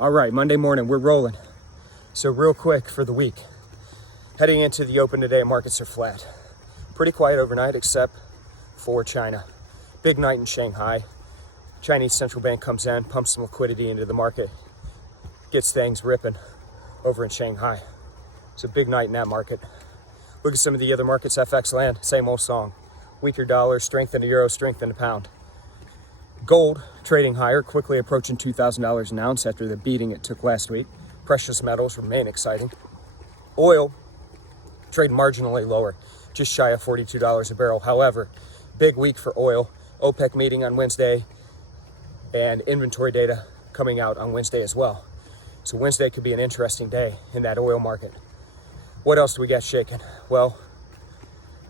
All right, Monday morning, we're rolling. So real quick for the week. Heading into the open today, markets are flat. Pretty quiet overnight except for China. Big night in Shanghai. Chinese central bank comes in, pumps some liquidity into the market, gets things ripping over in Shanghai. It's a big night in that market. Look at some of the other markets, FX land, same old song. Weaker dollar, strength in the euro, strength in the pound. Gold trading higher, quickly approaching $2,000 an ounce after the beating it took last week. Precious metals remain exciting. Oil trade marginally lower, just shy of $42 a barrel. However, big week for oil. OPEC meeting on Wednesday and inventory data coming out on Wednesday as well. So Wednesday could be an interesting day in that oil market. What else do we got shaking? Well,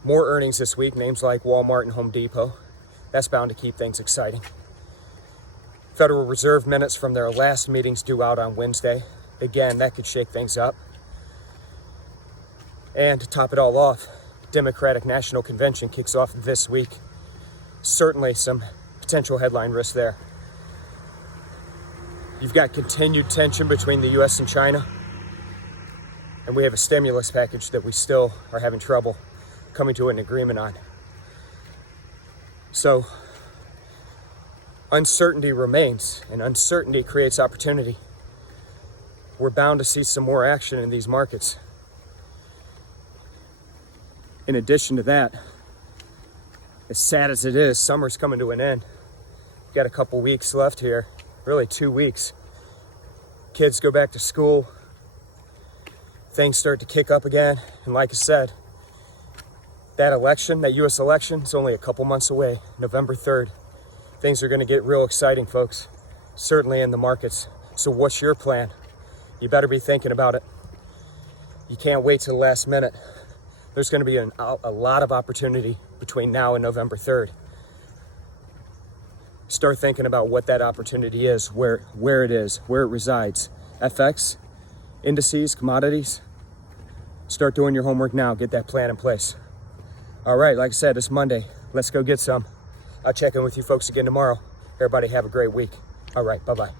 more earnings this week, names like Walmart and Home Depot. That's bound to keep things exciting. Federal Reserve minutes from their last meetings due out on Wednesday. Again, that could shake things up. And to top it all off, Democratic National Convention kicks off this week. Certainly some potential headline risk there. You've got continued tension between the US and China. And we have a stimulus package that we still are having trouble coming to an agreement on. So, uncertainty remains, and uncertainty creates opportunity. We're bound to see some more action in these markets. In addition to that, as sad as it is, summer's coming to an end. We've got a couple weeks left here, really 2 weeks. Kids go back to school, things start to kick up again, and like I said, that election, that US election, is only a couple months away, November 3rd. Things are going to get real exciting, folks, certainly in the markets. So what's your plan? You better be thinking about it. You can't wait till the last minute. There's going to be a lot of opportunity between now and November 3rd. Start thinking about what that opportunity is, where it is, where it resides. FX, indices, commodities. Start doing your homework now. Get that plan in place. All right, like I said, it's Monday. Let's go get some. I'll check in with you folks again tomorrow. Everybody have a great week. All right, bye-bye.